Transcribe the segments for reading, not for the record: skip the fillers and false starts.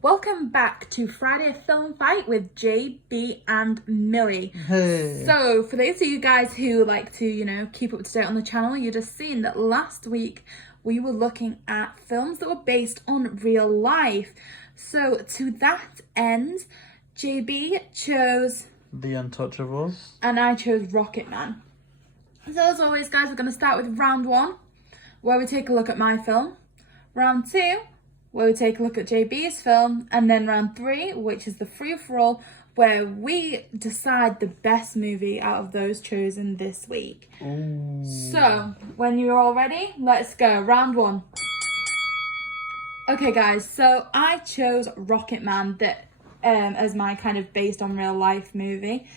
Welcome back to Friday Film Fight with JB and Millie. Hey. So, for those of you guys who like to, keep up to date on the channel, you just seen that last week we were looking at films that were based on real life. So, to that end, JB chose The Untouchables. and I chose Rocketman. So, as always, guys, we're going to start with round one, where we take a look at my film. Round two, where we take a look at JB's film, and then round three, which is the free-for-all, where we decide the best movie out of those chosen this week. Ooh. So, when you're all ready, let's go. Round one. Okay, guys, so I chose Rocketman as my kind of based on real life movie.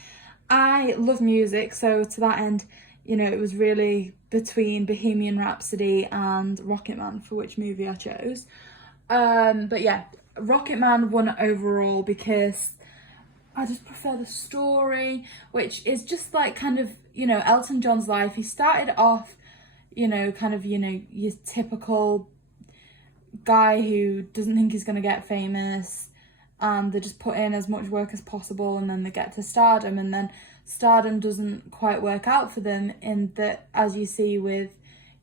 I love music, so to that end, it was really between Bohemian Rhapsody and Rocketman for which movie I chose. But yeah, Rocketman won overall because I just prefer the story, which is just like kind of, Elton John's life. He started off, your typical guy who doesn't think he's going to get famous, and they just put in as much work as possible, and then they get to stardom, and then stardom doesn't quite work out for them in that, as you see with,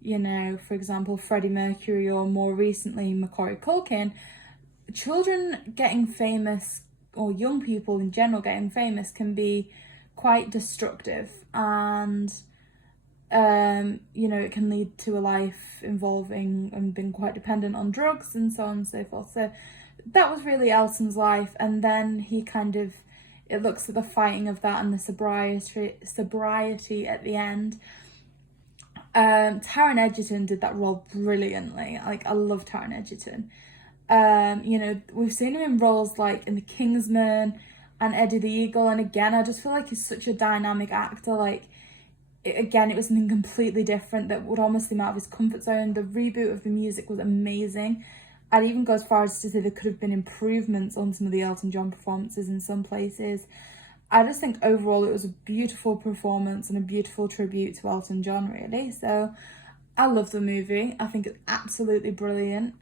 for example, Freddie Mercury, or more recently Macaulay Culkin, children getting famous, or young people in general getting famous, can be quite destructive, and it can lead to a life involving and being quite dependent on drugs and so on and so forth. So that was really Elton's life, and then he it looks at the fighting of that and the sobriety at the end. Taron Egerton did that role brilliantly. Like, I love Taron Egerton. We've seen him in roles like in The Kingsman and Eddie the Eagle, and again, I just feel like he's such a dynamic actor. Like, it was something completely different that would almost seem out of his comfort zone. The reboot of the music was amazing. I'd even go as far as to say there could have been improvements on some of the Elton John performances in some places. I just think overall it was a beautiful performance and a beautiful tribute to Elton John, really. So I love the movie. I think it's absolutely brilliant.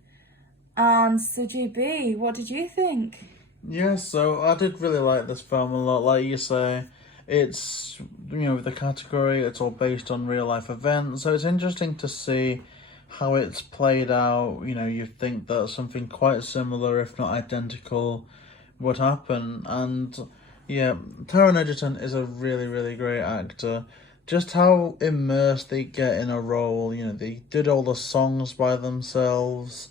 And so, JB, what did you think? Yeah, so I did really like this film a lot. Like you say, it's, the category, it's all based on real life events. So it's interesting to see how it's played out. You think that something quite similar, if not identical, would happen. And yeah, Taron Egerton is a really, really great actor. Just how immersed they get in a role. They did all the songs by themselves.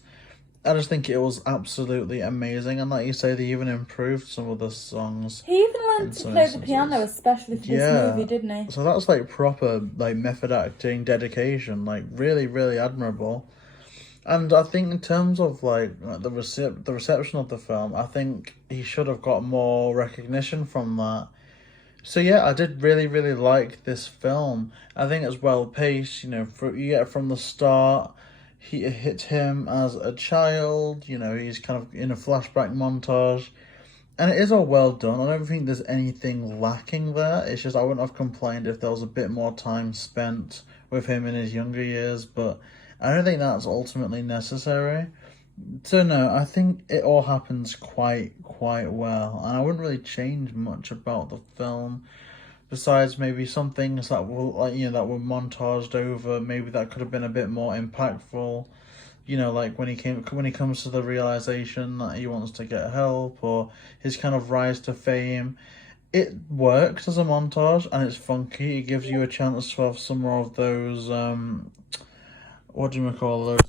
I just think it was absolutely amazing, and like you say, they even improved some of the songs. He even learned to play the piano, especially for this movie, didn't he? So that's like proper method acting, dedication, really, really admirable. And I think in terms of the reception of the film, I think he should have got more recognition from that. So yeah, I did really, really like this film. I think it's well paced. You get from the start. It hits him as a child. He's kind of in a flashback montage, and it is all well done. I don't think there's anything lacking there. It's just I wouldn't have complained if there was a bit more time spent with him in his younger years, but I don't think that's ultimately necessary. So no, I think it all happens quite well, and I wouldn't really change much about the film. Besides maybe some things that were that were montaged over, maybe that could have been a bit more impactful. Like when he comes to the realization that he wants to get help, or his kind of rise to fame. It works as a montage, and it's funky. It gives you a chance to have some more of those what do you call those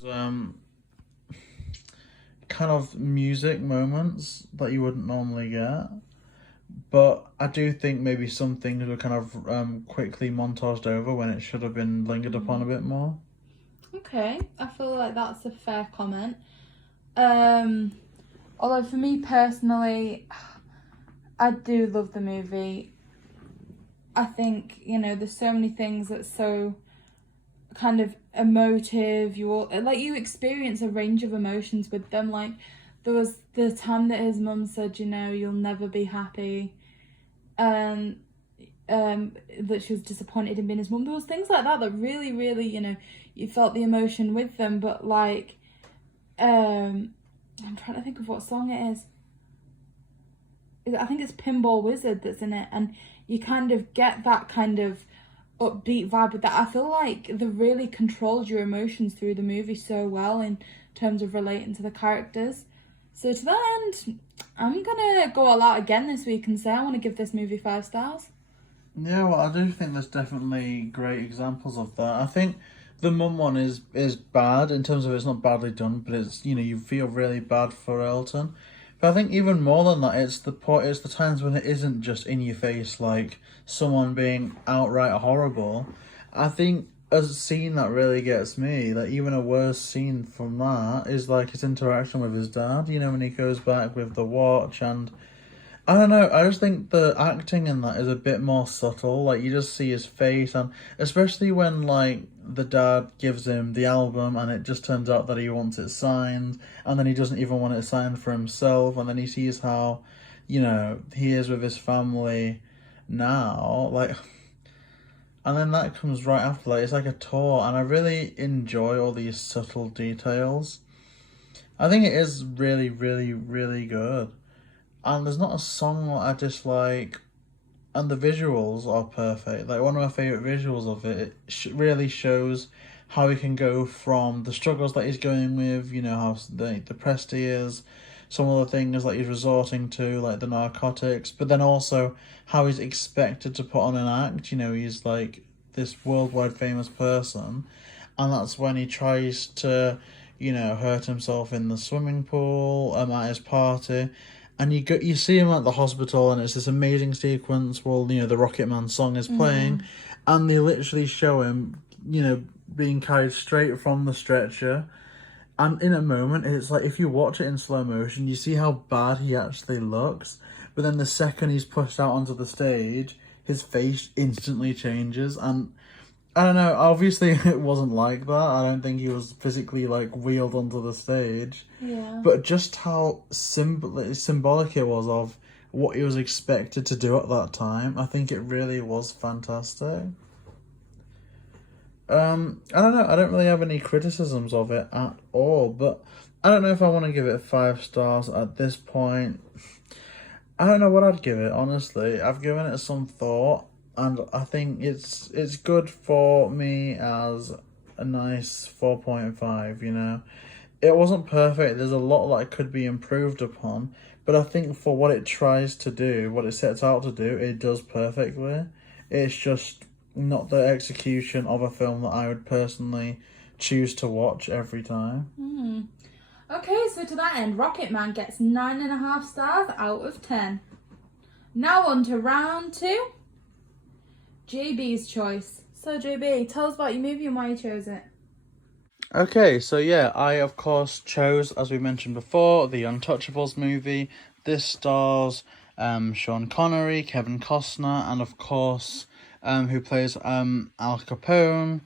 kind of music moments that you wouldn't normally get. But I do think maybe some things were kind of quickly montaged over when it should have been lingered upon a bit more. Okay, I feel like that's a fair comment. Although for me personally, I do love the movie. I think, there's so many things that's so kind of emotive. You experience a range of emotions with them. Like, there was the time that his mum said, you'll never be happy. That she was disappointed in being his mum. There was things like that really, really, you felt the emotion with them. But I'm trying to think of what song it is. I think it's Pinball Wizard that's in it, and you kind of get that kind of upbeat vibe with that. I feel like they really controlled your emotions through the movie so well in terms of relating to the characters. So to that end, I'm gonna go all out again this week and say I want to give this movie 5 stars. Yeah, well, I do think there's definitely great examples of that. I think the mum one is bad in terms of it's not badly done, but it's, you know, you feel really bad for Elton. But I think even more than that, it's the times when it isn't just in your face, like someone being outright horrible. I think a scene that really gets me, like even a worse scene from that, is like his interaction with his dad. You know, when he goes back with the watch, and I don't know. I just think the acting in that is a bit more subtle. Like you just see his face, and especially when like the dad gives him the album, and it just turns out that he wants it signed, and then he doesn't even want it signed for himself, and then he sees how, you know, he is with his family now. Like, and then that comes right after. Like it's like a tour, and I really enjoy all these subtle details. I think it is really, really, really good. And there's not a song that I dislike, and the visuals are perfect. Like one of my favorite visuals of it, really shows how he can go from the struggles that he's going with, you know, how depressed he is, some of the things that he's resorting to, like the narcotics, but then also how he's expected to put on an act. You know, he's like this worldwide famous person, and that's when he tries to, you know, hurt himself in the swimming pool at his party, and you see him at the hospital, and it's this amazing sequence while, you know, the Rocketman song is playing, and they literally show him, you know, being carried straight from the stretcher, and in a moment it's like if you watch it in slow motion, you see how bad he actually looks, but then the second he's pushed out onto the stage, his face instantly changes, and I don't know, obviously it wasn't like that. I don't think he was physically like wheeled onto the stage. Yeah. But just how symbolic it was of what he was expected to do at that time. I think it really was fantastic. I don't know, I don't really have any criticisms of it at all, but I don't know if I want to give it 5 stars at this point. I don't know what I'd give it, honestly. I've given it some thought, and I think it's good for me as a nice 4.5, you know. It wasn't perfect, there's a lot that could be improved upon, but I think for what it tries to do, what it sets out to do, it does perfectly. It's just not the execution of a film that I would personally choose to watch every time. Okay, so to that end, Rocketman gets 9.5 stars out of 10. Now on to round 2. JB's choice. So JB, tell us about your movie and why you chose it. Okay, so yeah, I of course chose, as we mentioned before, the Untouchables movie. This stars Sean Connery, Kevin Costner, and of course, who plays Al Capone,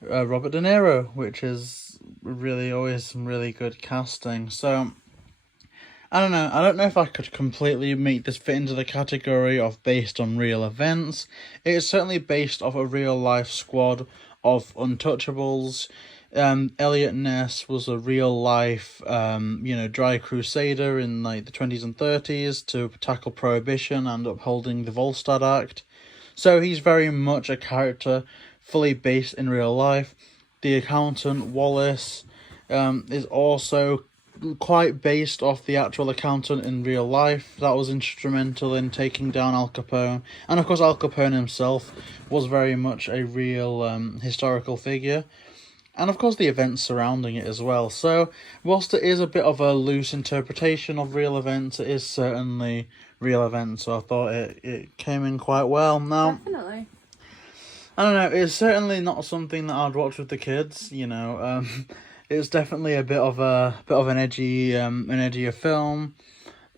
Robert De Niro, which is really always some really good casting. So I don't know. I don't know if I could completely make this fit into the category of based on real events. It is certainly based off a real life squad of Untouchables. Elliot Ness was a real life, dry crusader in like the 20s and 30s to tackle prohibition and upholding the Volstead Act. So he's very much a character fully based in real life. The accountant, Wallace, is also quite based off the actual accountant in real life that was instrumental in taking down Al Capone. And of course Al Capone himself was very much a real historical figure. And of course the events surrounding it as well. So whilst it is a bit of a loose interpretation of real events, it is certainly real events. So I thought it came in quite well. Now, Definitely. I don't know, it's certainly not something that I'd watch with the kids, you know. It's definitely a bit of an edgier film,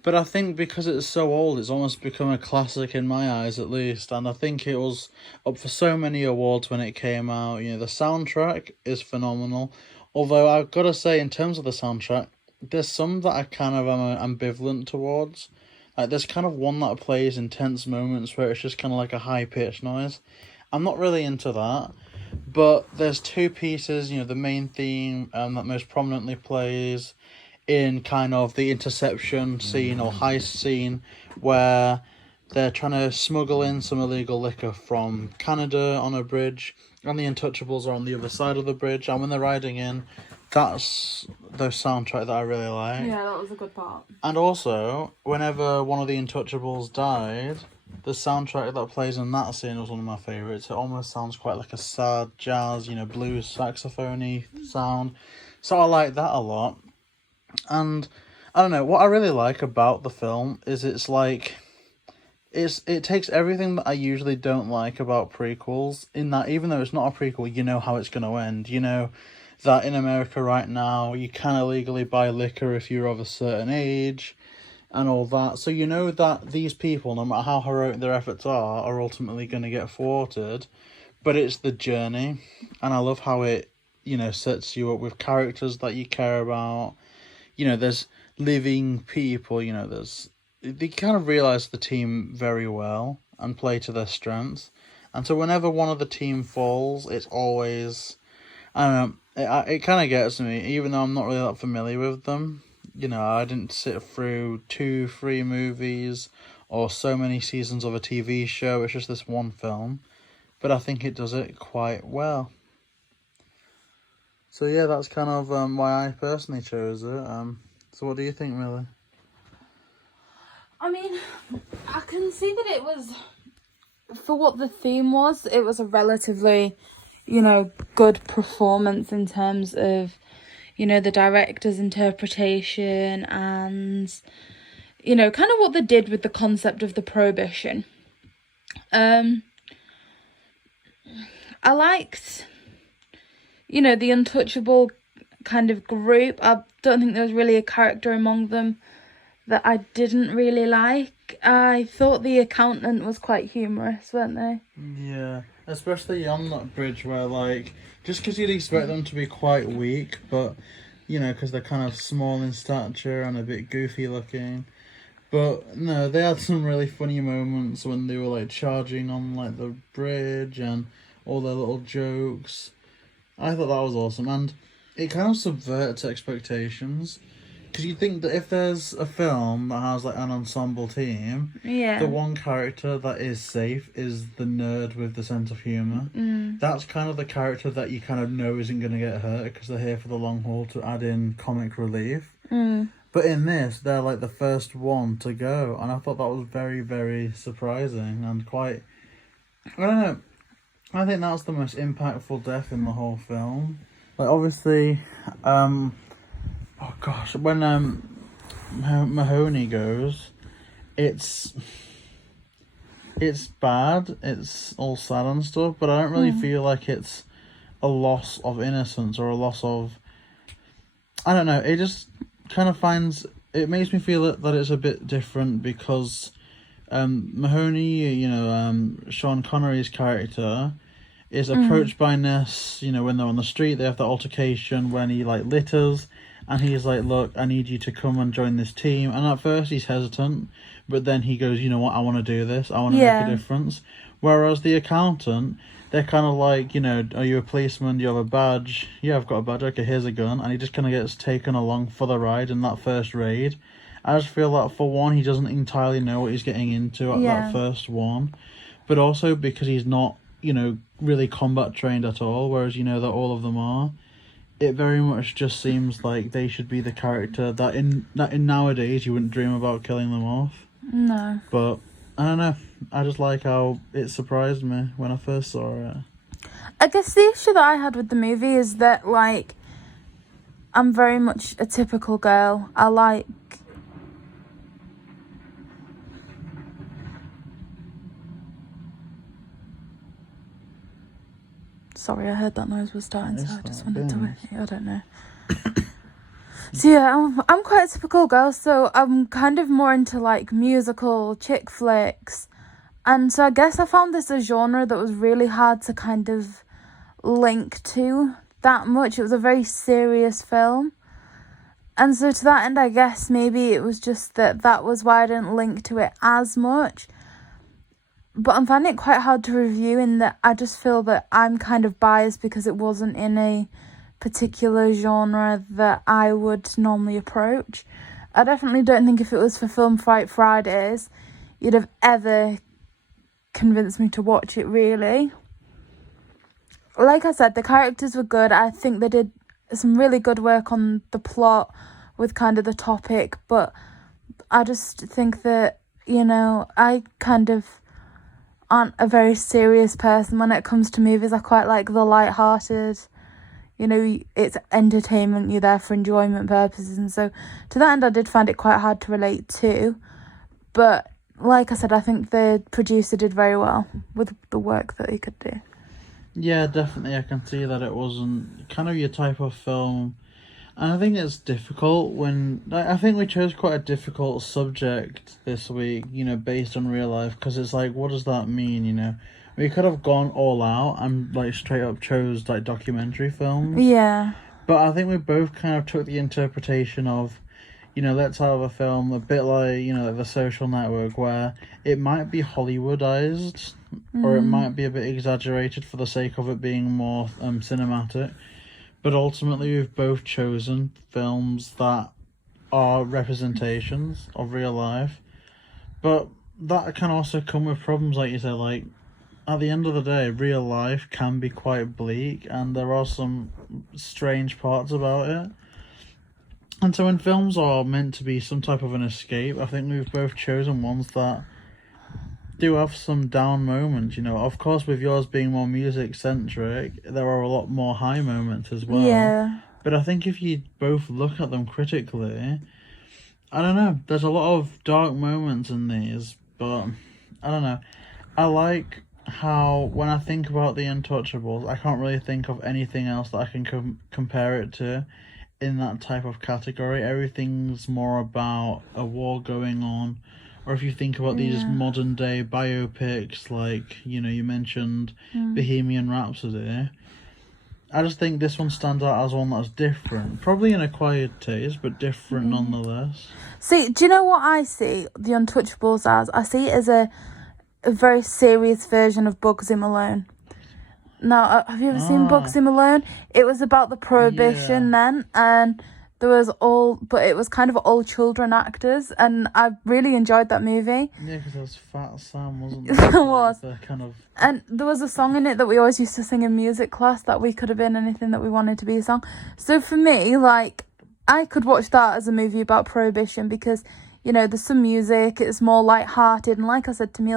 but I think because it's so old, it's almost become a classic in my eyes, at least. And I think it was up for so many awards when it came out. You know, the soundtrack is phenomenal. Although I've got to say, in terms of the soundtrack, there's some that I kind of am ambivalent towards. Like there's kind of one that plays in tense moments where it's just kind of like a high pitched noise. I'm not really into that. But there's two pieces, you know, the main theme that most prominently plays in kind of the interception scene or heist scene where they're trying to smuggle in some illegal liquor from Canada on a bridge, and the Untouchables are on the other side of the bridge, and when they're riding in, that's the soundtrack that I really like. Yeah, that was a good part. And also, whenever one of the Untouchables died, the soundtrack that plays in that scene was one of my favourites. It almost sounds quite like a sad jazz, blues saxophone-y sound. So I like that a lot. And I don't know, what I really like about the film is it takes everything that I usually don't like about prequels, in that even though it's not a prequel, you know how it's going to end. You know that in America right now, you can illegally buy liquor if you're of a certain age and all that. So you know that these people, no matter how heroic their efforts are ultimately going to get thwarted. But it's the journey. And I love how it, sets you up with characters that you care about. There's living people, they kind of realise the team very well and play to their strengths. And so whenever one of the team falls, it's always, I don't know, it kind of gets me, even though I'm not really that familiar with them. I didn't sit through 2-3 movies or so many seasons of a TV show. It's just this one film. But I think it does it quite well. So yeah, that's kind of why I personally chose it. So what do you think, Millie? I mean, I can see that it was, for what the theme was, it was a relatively, good performance in terms of, the director's interpretation and, kind of what they did with the concept of the prohibition. I liked, the Untouchable kind of group. I don't think there was really a character among them that I didn't really like. I thought the accountant was quite humorous, weren't they? Yeah, especially on that bridge where, just because you'd expect them to be quite weak, but, because they're kind of small in stature and a bit goofy looking. But, no, they had some really funny moments when they were, charging on, the bridge and all their little jokes. I thought that was awesome, and it kind of subverts expectations. Because you think that if there's a film that has an ensemble team, yeah, the one character that is safe is the nerd with the sense of humour. That's kind of the character that you kind of know isn't going to get hurt because they're here for the long haul to add in comic relief. But in this, they're the first one to go, and I thought that was very, very surprising and quite, I don't know, I think that's the most impactful death in the whole film. Obviously, oh gosh, when Mahoney goes, it's bad, it's all sad and stuff, but I don't really feel like it's a loss of innocence or a loss of, I don't know, it just kind of it makes me feel that it's a bit different because Mahoney, Sean Connery's character, is approached by Ness, when they're on the street. They have that altercation when he litters, and he's look, I need you to come and join this team. And at first he's hesitant, but then he goes, you know what, I want to do this, I want to make a difference. Whereas the accountant, they're kind of are you a policeman, do you have a badge? Yeah, I've got a badge, okay, here's a gun. And he just kind of gets taken along for the ride in that first raid. I just feel that for one, he doesn't entirely know what he's getting into at that first one. But also because he's not, really combat trained at all, whereas that all of them are. It very much just seems like they should be the character that in nowadays you wouldn't dream about killing them off. No. But I don't know. I just like how it surprised me when I first saw it. I guess the issue that I had with the movie is that I'm very much a typical girl. I like Sorry, I heard that noise was starting, so I just wanted to. I don't know. So yeah, I'm quite a typical girl, so I'm kind of more into musical chick flicks, and so I guess I found this a genre that was really hard to kind of link to that much. It was a very serious film, and so to that end, I guess maybe it was just that was why I didn't link to it as much. But I'm finding it quite hard to review in that I just feel that I'm kind of biased because it wasn't in a particular genre that I would normally approach. I definitely don't think if it was for Film Fright Fridays, you'd have ever convinced me to watch it, really. Like I said, the characters were good. I think they did some really good work on the plot with kind of the topic, but I just think that, I kind of aren't a very serious person when it comes to movies. I quite like the light-hearted, it's entertainment, you're there for enjoyment purposes, and so to that end I did find it quite hard to relate to. But like I said, I think the producer did very well with the work that he could do. Yeah, definitely. I can see that it wasn't kind of your type of film. And I think it's difficult I think we chose quite a difficult subject this week, based on real life, because it's like, what does that mean, We could have gone all out and, straight up chose, documentary films. Yeah. But I think we both kind of took the interpretation of, let's have a film a bit like, The Social Network, where it might be Hollywoodized, or it might be a bit exaggerated for the sake of it being more cinematic. But ultimately, we've both chosen films that are representations of real life. But that can also come with problems, like you said, at the end of the day, real life can be quite bleak, and there are some strange parts about it. And so when films are meant to be some type of an escape, I think we've both chosen ones that do have some down moments, Of course, with yours being more music-centric, there are a lot more high moments as well. Yeah. But I think if you both look at them critically, I don't know, there's a lot of dark moments in these, but I don't know. I like how, when I think about the Untouchables, I can't really think of anything else that I can compare it to in that type of category. Everything's more about a war going on. Or if you think about these modern day biopics, like, you mentioned Bohemian Rhapsody, I just think this one stands out as one that's different. Probably an acquired taste, but different nonetheless. See, do you know what I see The Untouchables as? I see it as a very serious version of Bugsy Malone. Now, have you ever seen Bugsy Malone? It was about the Prohibition then, and it was kind of all children actors, and I really enjoyed that movie. Yeah, because there was Fat Sam, wasn't there? There was. And there was a song in it that we always used to sing in music class that we could have been anything that we wanted to be a song. So for me, I could watch that as a movie about Prohibition because, there's some music, it's more light-hearted, and like I said, to me,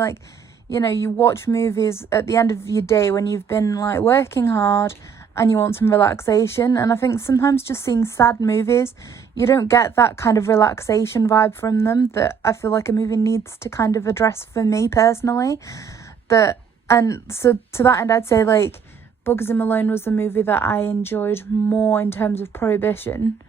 you watch movies at the end of your day when you've been, working hard and you want some relaxation, and I think sometimes just seeing sad movies, you don't get that kind of relaxation vibe from them that I feel like a movie needs to kind of address for me personally. And so to that end, I'd say Bugsy Malone was the movie that I enjoyed more in terms of Prohibition,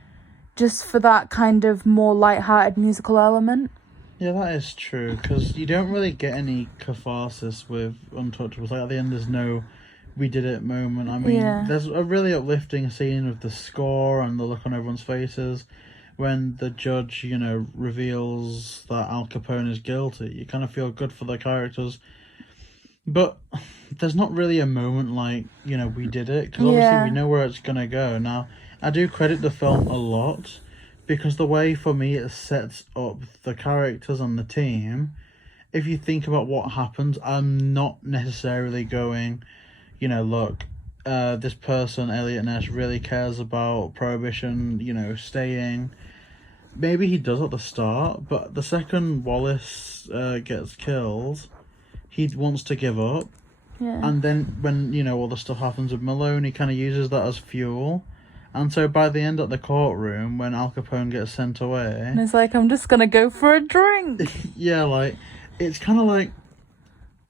just for that kind of more light-hearted musical element. Yeah, that is true, because you don't really get any catharsis with Untouchables. At the end, there's no we did it moment. I mean, there's a really uplifting scene with the score and the look on everyone's faces when the judge, reveals that Al Capone is guilty. You kind of feel good for the characters. But there's not really a moment we did it, because obviously we know where it's going to go. Now, I do credit the film a lot, because the way, for me, it sets up the characters and the team, if you think about what happens, I'm not necessarily going, look, this person, Elliot Ness, really cares about Prohibition, staying. Maybe he does at the start, but the second Wallace gets killed, he wants to give up. Yeah. And then when, all the stuff happens with Malone, he kind of uses that as fuel. And so by the end at the courtroom, when Al Capone gets sent away... And it's I'm just going to go for a drink. Yeah, it's kind of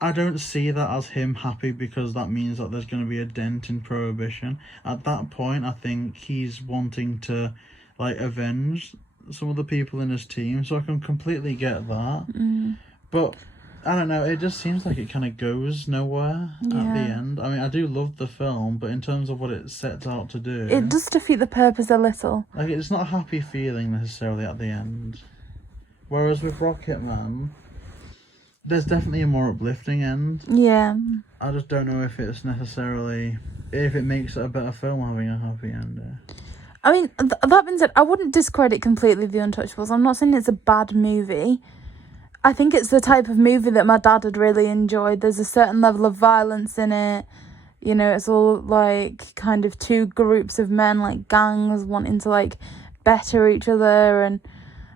I don't see that as him happy because that means that there's going to be a dent in Prohibition. At that point, I think he's wanting to, avenge some of the people in his team, so I can completely get that. But... I don't know, it just seems like it kind of goes nowhere at the end. I mean, I do love the film, but in terms of what it sets out to do... It does defeat the purpose a little. It's not a happy feeling necessarily at the end. Whereas with Rocketman, there's definitely a more uplifting end. Yeah. I just don't know if it's necessarily... if it makes it a better film having a happy ending. I mean, that being said, I wouldn't discredit completely The Untouchables. I'm not saying it's a bad movie. I think it's the type of movie that my dad had really enjoyed. There's a certain level of violence in it. You know, it's all like kind of two groups of men, like gangs, wanting to like better each other. And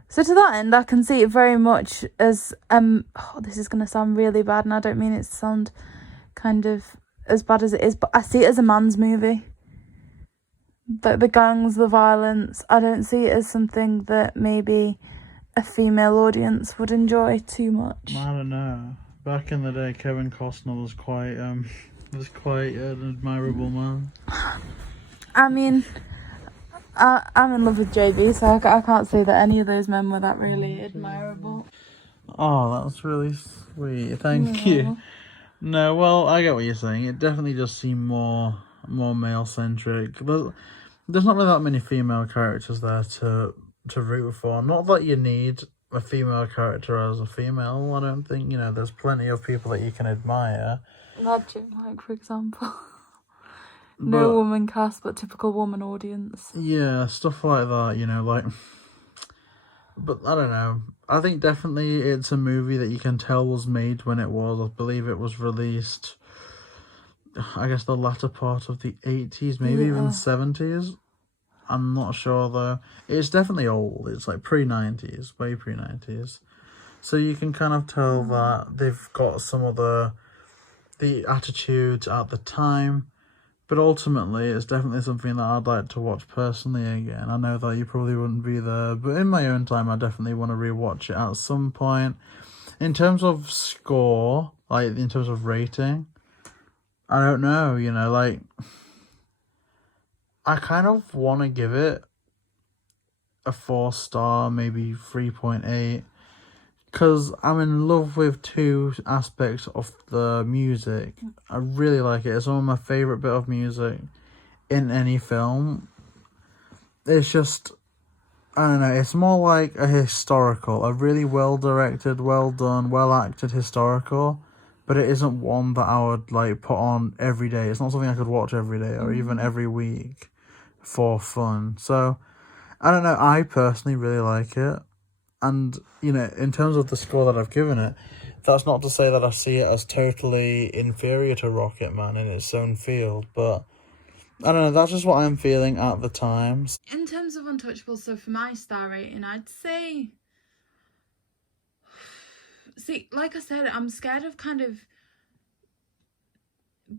so to that end, I can see it very much as this is going to sound really bad, and I don't mean it to sound kind of as bad as it is, but I see it as a man's movie. The gangs, the violence, I don't see it as something that maybe a female audience would enjoy too much. I don't know. Back in the day, Kevin Costner was quite an admirable man. I mean, I'm in love with JB, so I can't say that any of those men were that really admirable. Oh, that's really sweet. Thank you. No, well, I get what you're saying. It definitely does seem more male centric. There's not really that many female characters there to root for. Not that you need a female character as a female. I don't think, there's plenty of people that you can admire. Logic, like, for example. No woman cast, but typical woman audience. Yeah, stuff like that, But I don't know. I think definitely it's a movie that you can tell was made when it was. I believe it was released, I guess, the latter part of the 80s, maybe even 70s. I'm not sure though. It's definitely old. It's like pre-90s, way pre-90s. So you can kind of tell that they've got some of the attitudes at the time. But ultimately, it's definitely something that I'd like to watch personally again. I know that you probably wouldn't be there, but in my own time, I definitely want to rewatch it at some point. In terms of score, like in terms of rating, I don't know, I kind of want to give it a 4-star, maybe 3.8. Because I'm in love with two aspects of the music. I really like it. It's one of my favourite bit of music in any film. It's just, I don't know, it's more like a really well-directed, well-done, well-acted historical. But it isn't one that I would like put on every day. It's not something I could watch every day or even every week for fun. So, I don't know, I personally really like it. And, in terms of the score that I've given it, that's not to say that I see it as totally inferior to Rocketman in its own field, but I don't know, that's just what I'm feeling at the time. In terms of Untouchables, so for my star rating, I'd say... See, like I said, I'm scared of kind of...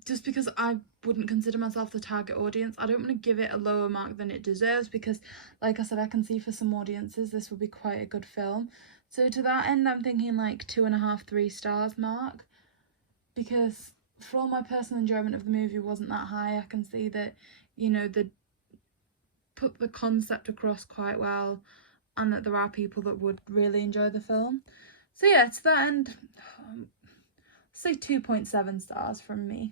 Just because I wouldn't consider myself the target audience, I don't want to give it a lower mark than it deserves, because, like I said, I can see for some audiences this would be quite a good film. So to that end, I'm thinking like 2.5, 3 stars mark, because for all my personal enjoyment of the movie wasn't that high, I can see that, they put the concept across quite well, and that there are people that would really enjoy the film. So yeah, to that end, say 2.7 stars from me.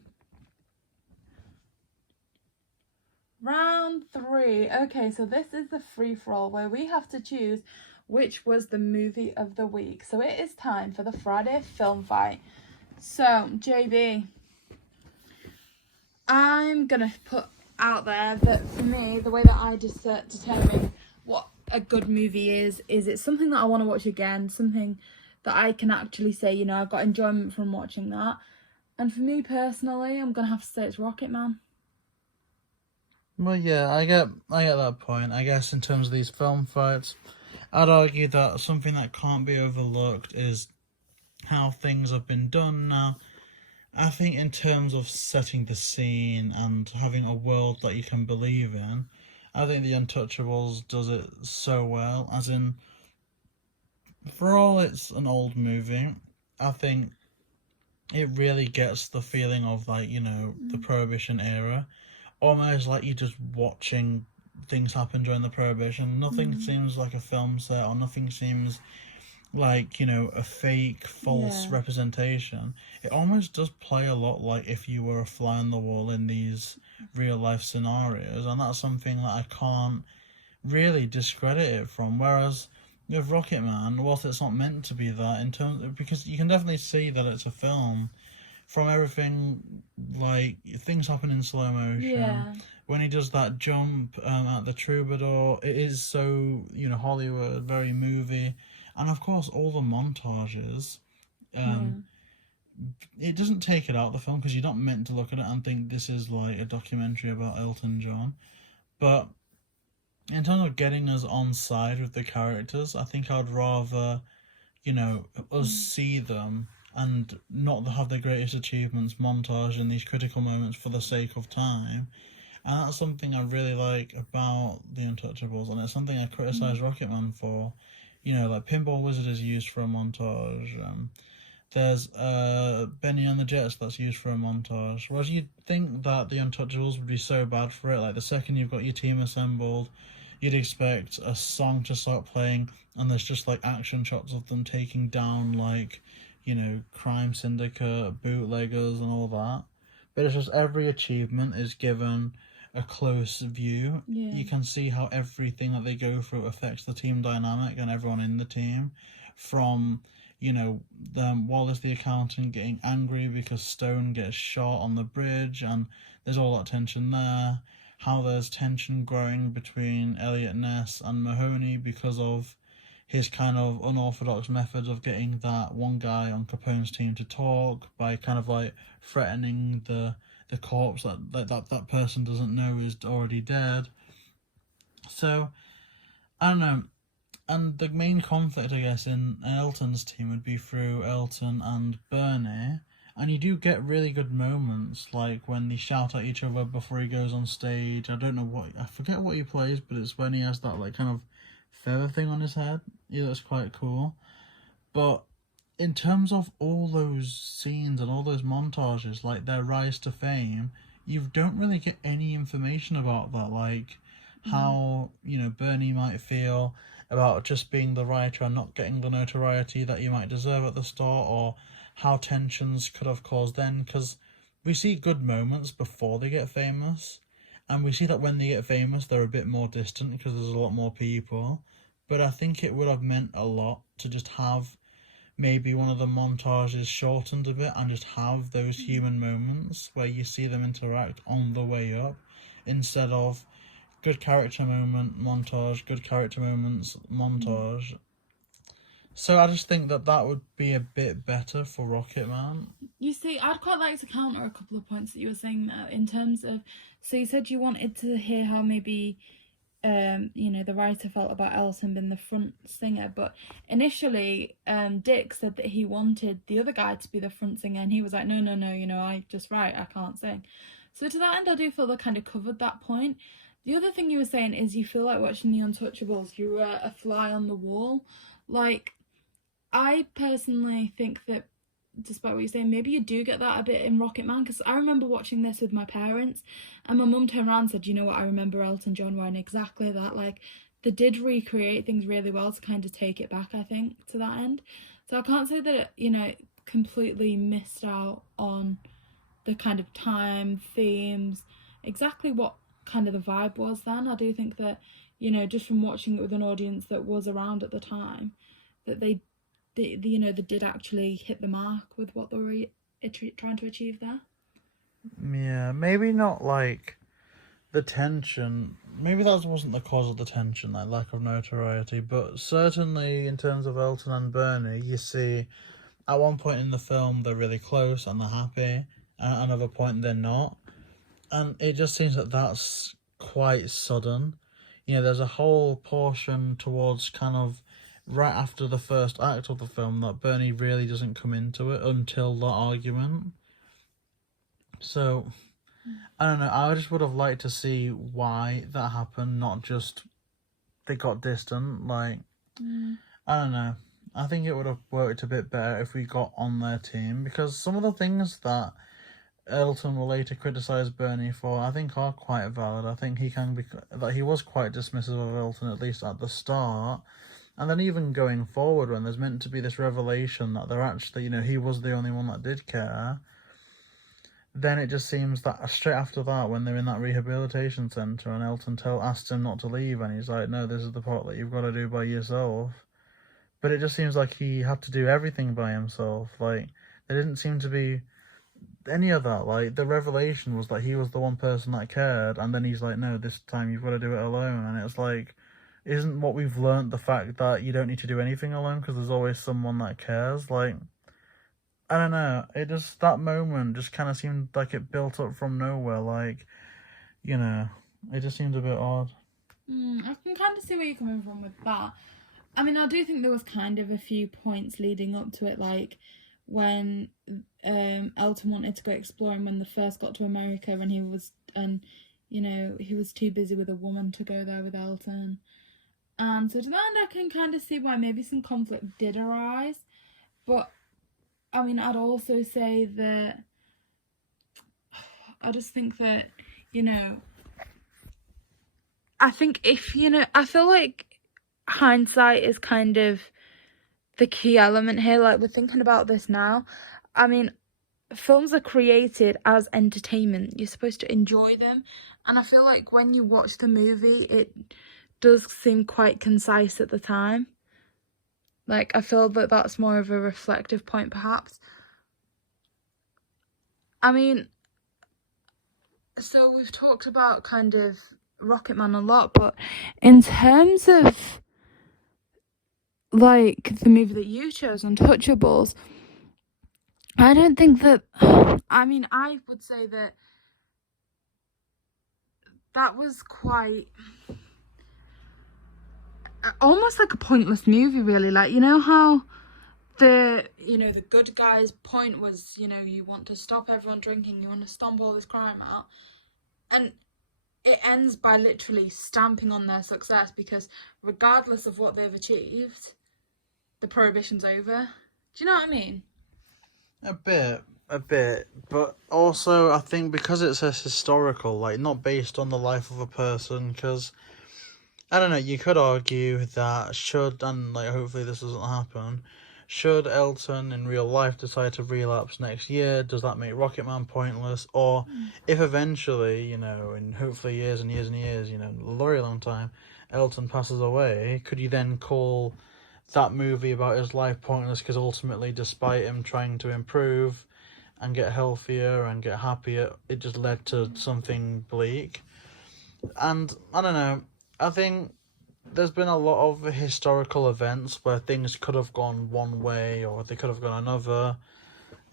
Round 3. Okay, so this is the free-for-all where we have to choose which was the movie of the week. So it is time for the Friday film fight. So, JB, I'm going to put out there that for me, the way that I just determine what a good movie is it's something that I want to watch again, something that I can actually say, I've got enjoyment from watching that. And for me personally, I'm going to have to say it's Rocketman. Well, yeah, I get that point. I guess in terms of these film fights, I'd argue that something that can't be overlooked is how things have been done now. I think in terms of setting the scene and having a world that you can believe in, I think The Untouchables does it so well. As in, for all it's an old movie, I think it really gets the feeling of the Prohibition era. Almost like you're just watching things happen during the Prohibition. Nothing seems like a film set, or nothing seems like, a fake, false representation. It almost does play a lot like if you were a fly on the wall in these real-life scenarios, and that's something that I can't really discredit it from. Whereas with Rocketman, whilst it's not meant to be that, because you can definitely see that it's a film from everything, like things happen in slow motion. Yeah. When he does that jump at the Troubadour, it is so, Hollywood, very movie, and of course all the montages. Yeah. It doesn't take it out of the film because you're not meant to look at it and think this is like a documentary about Elton John, but in terms of getting us on side with the characters, I think I'd rather, us see them and not have their greatest achievements montage in these critical moments for the sake of time. And that's something I really like about the Untouchables, and it's something I criticise Rocketman for. Like Pinball Wizard is used for a montage. There's Benny and the Jets that's used for a montage. Whereas you'd think that the Untouchables would be so bad for it. Like the second you've got your team assembled, you'd expect a song to start playing, and there's just like action shots of them taking down like, crime syndicate, bootleggers, and all that. But it's just every achievement is given a close view. Yeah. You can see how everything that they go through affects the team dynamic and everyone in the team. From Wallace the accountant getting angry because Stone gets shot on the bridge, and there's all that tension there. How there's tension growing between Elliot Ness and Mahoney because of his kind of unorthodox methods of getting that one guy on Capone's team to talk by kind of like threatening the corpse that person doesn't know is already dead. So, I don't know. And the main conflict, I guess, in Elton's team would be through Elton and Bernie. And you do get really good moments, like when they shout at each other before he goes on stage. I forget what he plays, but it's when he has that like kind of feather thing on his head. Yeah, that's quite cool. But in terms of all those scenes and all those montages, like their rise to fame, you don't really get any information about that, like how, Bernie might feel about just being the writer and not getting the notoriety that you might deserve at the start, or how tensions could have caused then, because we see good moments before they get famous, and we see that when they get famous they're a bit more distant because there's a lot more people. But I think it would have meant a lot to just have maybe one of the montages shortened a bit and just have those human moments where you see them interact on the way up, instead of good character moment, montage, good character moments, montage. So I just think that would be a bit better for Rocketman. You see, I'd quite like to counter a couple of points that you were saying there in terms of, so you said you wanted to hear how maybe the writer felt about Elton being the front singer, but initially Dick said that he wanted the other guy to be the front singer, and he was like, no, I just write, I can't sing. So to that end, I do feel they kind of covered that point. The other thing you were saying is you feel like watching The Untouchables, you were a fly on the wall. Like, I personally think that, despite what you're saying, maybe you do get that a bit in Rocketman, because I remember watching this with my parents, and my mum turned around and said, you know what, I remember Elton John wearing exactly that. Like, they did recreate things really well to kind of take it back, I think, to that end. So I can't say that it, completely missed out on the kind of time, themes, exactly what kind of the vibe was then. I do think that, just from watching it with an audience that was around at the time, that they did actually hit the mark with what they were trying to achieve there. Yeah, maybe not like the tension. Maybe that wasn't the cause of the tension, like lack of notoriety. But certainly in terms of Elton and Bernie, you see at one point in the film they're really close and they're happy, and at another point they're not. And it just seems that that's quite sudden. There's a whole portion towards kind of right after the first act of the film that Bernie really doesn't come into it until the argument. So, I don't know, I just would have liked to see why that happened, not just they got distant. Like, I don't know. I think it would have worked a bit better if we got on their team, because some of the things that Elton will later criticise Bernie for, I think, are quite valid. I think he was quite dismissive of Elton, at least at the start. And then even going forward, when there's meant to be this revelation that they're actually, he was the only one that did care, then it just seems that straight after that, when they're in that rehabilitation centre and Elton asked him not to leave, and he's like, no, this is the part that you've got to do by yourself. But it just seems like he had to do everything by himself. Like, there didn't seem to be any of that. Like, the revelation was that he was the one person that cared, and then he's like, no, this time you've got to do it alone. And it's like, isn't what we've learned the fact that you don't need to do anything alone because there's always someone that cares? Like, I don't know. It just, that moment just kind of seemed like it built up from nowhere. Like, you know, it just seemed a bit odd. I can kind of see where you're coming from with that. I mean, I do think there was kind of a few points leading up to it, like when Elton wanted to go exploring when they first got to America, and he was too busy with a woman to go there with Elton. And so to that end, I can kind of see why maybe some conflict did arise. But I mean, I'd also say that I just think that, I think I feel like hindsight is kind of the key element here. Like, we're thinking about this now. I mean, films are created as entertainment. You're supposed to enjoy them. And I feel like when you watch the movie, it does seem quite concise at the time. Like, I feel that that's more of a reflective point, perhaps. I mean, so we've talked about kind of Rocketman a lot, but in terms of like the movie that you chose, Untouchables, I don't think that, I mean, I would say that that was quite almost like a pointless movie, really. Like, you know how the good guy's point was, you want to stop everyone drinking, you want to stomp all this crime out, and it ends by literally stamping on their success, because regardless of what they've achieved, the prohibition's over. Do you know what I mean? A bit, but also I think because it's a historical, like, not based on the life of a person, because I don't know, you could argue that and like hopefully this doesn't happen, should Elton in real life decide to relapse next year, does that make Rocketman pointless? Or if eventually, in hopefully years and years and years, a very long time, Elton passes away, could you then call that movie about his life pointless because ultimately, despite him trying to improve and get healthier and get happier, it just led to something bleak? And I don't know, I think there's been a lot of historical events where things could have gone one way or they could have gone another.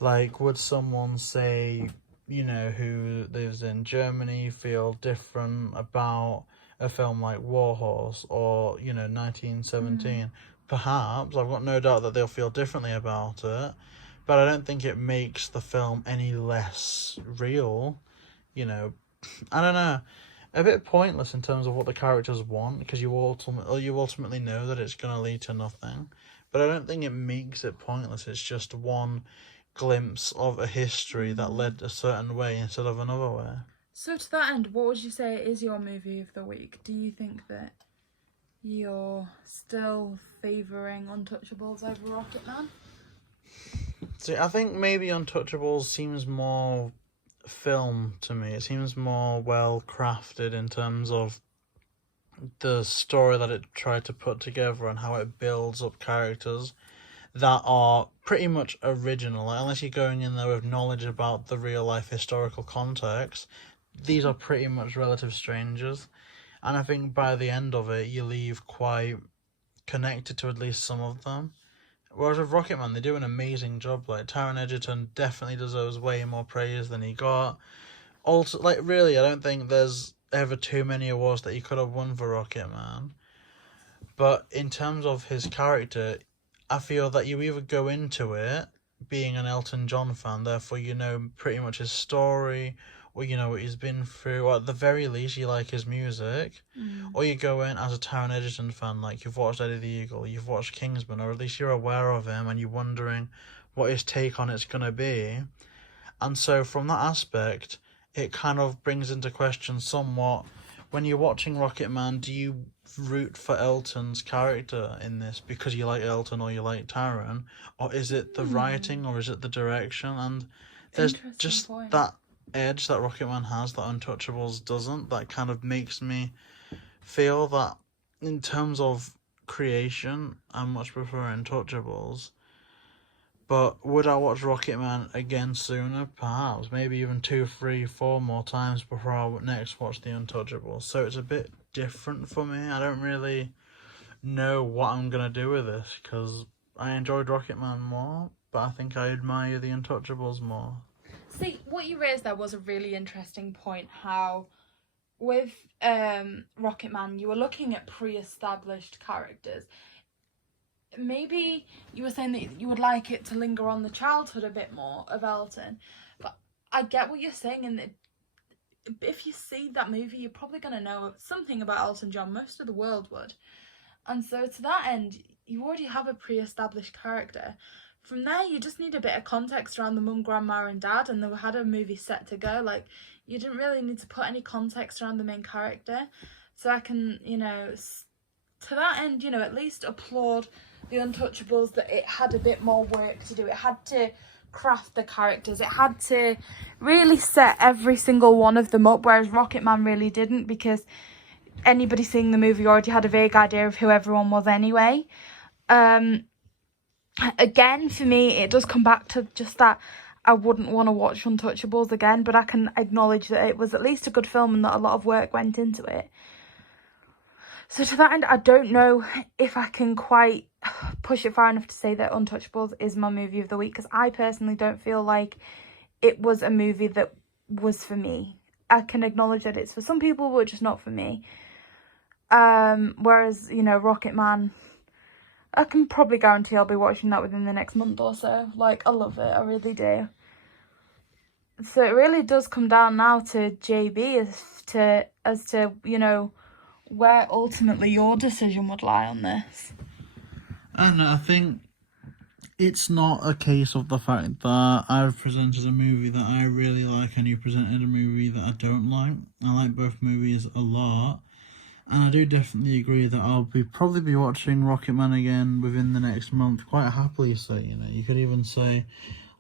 Like, would someone say, who lives in Germany feel different about a film like Warhorse or, 1917? Perhaps. I've got no doubt that they'll feel differently about it, but I don't think it makes the film any less real. I don't know, a bit pointless in terms of what the characters want, because you ultimately know that it's going to lead to nothing. But I don't think it makes it pointless. It's just one glimpse of a history that led a certain way instead of another way. So to that end, what would you say is your movie of the week? Do you think that you're still favouring Untouchables over Rocketman? See, I think maybe Untouchables seems more film to me. It seems more well crafted in terms of the story that it tried to put together and how it builds up characters that are pretty much original. Like, unless you're going in there with knowledge about the real life historical context, these are pretty much relative strangers. And I think by the end of it, you leave quite connected to at least some of them. Whereas with Rocketman, they do an amazing job. Like, Taron Egerton definitely deserves way more praise than he got. Also, like, really, I don't think there's ever too many awards that he could have won for Rocketman. But in terms of his character, I feel that you either go into it being an Elton John fan, therefore you know pretty much his story, or you know what he's been through, or at the very least you like his music, or you go in as a Taron Egerton fan, like you've watched Eddie the Eagle, you've watched Kingsman, or at least you're aware of him and you're wondering what his take on it's going to be. And so from that aspect, it kind of brings into question somewhat, when you're watching Rocketman, do you root for Elton's character in this because you like Elton or you like Taron, or is it the writing or is it the direction? And there's just that edge that Rocketman has that Untouchables doesn't, that kind of makes me feel that in terms of creation I much prefer Untouchables. But would I watch Rocketman again sooner? Perhaps. Maybe even 2, 3, 4 more times before I next watch The Untouchables. So it's a bit different for me. I don't really know what I'm going to do with this, because I enjoyed Rocketman more, but I think I admire The Untouchables more. See, what you raised there was a really interesting point, how with Rocketman you were looking at pre-established characters. Maybe you were saying that you would like it to linger on the childhood a bit more of Elton, but I get what you're saying, and if you see that movie, you're probably going to know something about Elton John. Most of the world would. And so to that end, you already have a pre-established character. From there, you just need a bit of context around the mum, grandma and dad, and they had a movie set to go. Like, you didn't really need to put any context around the main character. So I can, to that end, at least applaud The Untouchables that it had a bit more work to do. It had to craft the characters. It had to really set every single one of them up, whereas Rocketman really didn't, because anybody seeing the movie already had a vague idea of who everyone was anyway. Again, for me, it does come back to just that I wouldn't want to watch Untouchables again, but I can acknowledge that it was at least a good film and that a lot of work went into it. So to that end, I don't know if I can quite push it far enough to say that Untouchables is my movie of the week, because I personally don't feel like it was a movie that was for me. I can acknowledge that it's for some people, but just not for me. Whereas, Rocketman, I can probably guarantee I'll be watching that within the next month or so. Like, I love it, I really do. So it really does come down now to JB as to where ultimately your decision would lie on this. And I think it's not a case of the fact that I've presented a movie that I really like and you presented a movie that I don't like. I like both movies a lot. And I do definitely agree that I'll probably be watching Rocketman again within the next month, quite happily. So, you could even say,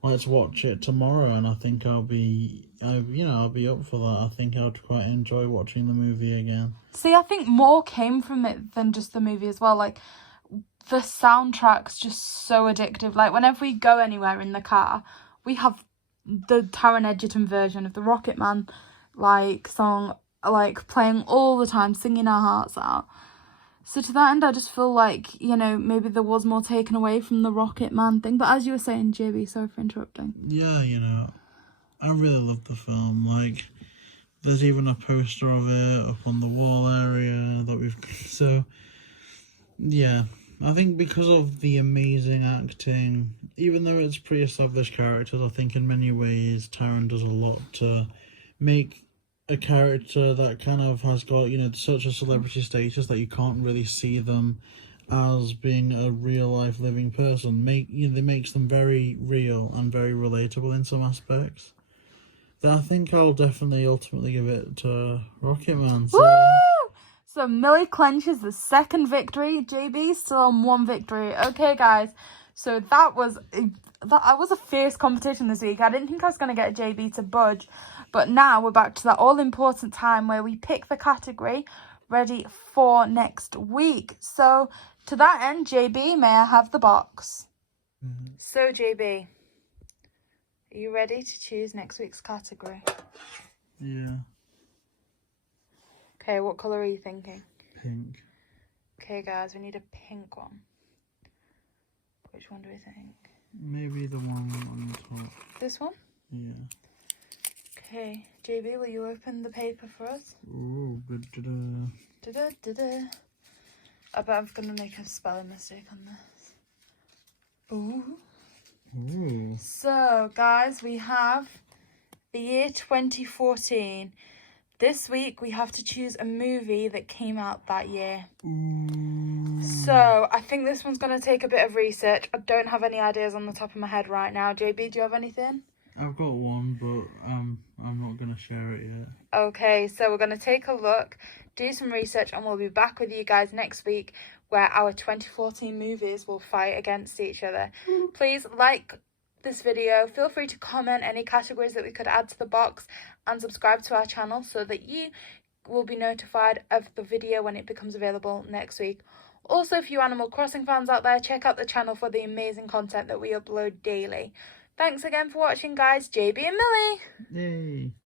let's watch it tomorrow, and I think I'll be up for that. I think I'd quite enjoy watching the movie again. See, I think more came from it than just the movie as well. Like, the soundtrack's just so addictive. Like, whenever we go anywhere in the car, we have the Taron Egerton version of the Rocketman song playing all the time, singing our hearts out. So to that end, I just feel like, maybe there was more taken away from the Rocketman thing. But as you were saying, JB, sorry for interrupting. Yeah, I really love the film. Like, there's even a poster of it up on the wall area that we've... So, yeah. I think because of the amazing acting, even though it's pre-established characters, I think in many ways Taron does a lot to make a character that kind of has got, such a celebrity status that you can't really see them as being a real-life living person. It makes them very real and very relatable in some aspects. That I think I'll definitely ultimately give it to Rocketman. So... Woo! So Millie clenches the second victory. JB still on one victory. Okay, guys. So that was a fierce competition this week. I didn't think I was going to get JB to budge. But now we're back to that all-important time where we pick the category ready for next week. So to that end, JB, may I have the box? Mm-hmm. So, JB, are you ready to choose next week's category? Yeah. Okay, what colour are you thinking? Pink. Okay, guys, we need a pink one. Which one do we think? Maybe the one on the top. This one? Yeah. Okay, JB, will you open the paper for us? Ooh, good. Da-da-da-da. I bet I'm going to make a spelling mistake on this. Ooh. So, guys, we have the year 2014. This week, we have to choose a movie that came out that year. Ooh. So, I think this one's going to take a bit of research. I don't have any ideas on the top of my head right now. JB, do you have anything? I've got one, but I'm not going to share it yet. Okay, so we're going to take a look, do some research, and we'll be back with you guys next week where our 2014 movies will fight against each other. Please like this video. Feel free to comment any categories that we could add to the box and subscribe to our channel so that you will be notified of the video when it becomes available next week. Also, if you Animal Crossing fans out there, check out the channel for the amazing content that we upload daily. Thanks again for watching, guys. JB and Millie! Yay!